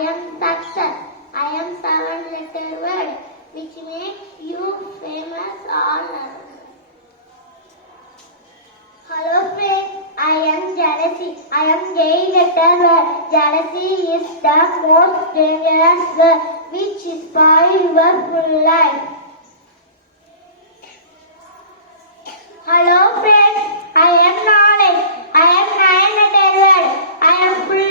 am success. I am 7-letter word which makes you famous all around. Hello friends, I am jealousy. I am 8-letter word. Jealousy is the most dangerous word which spoils your full life. Hello friends, I am knowledge. I am 9-letter word. I am full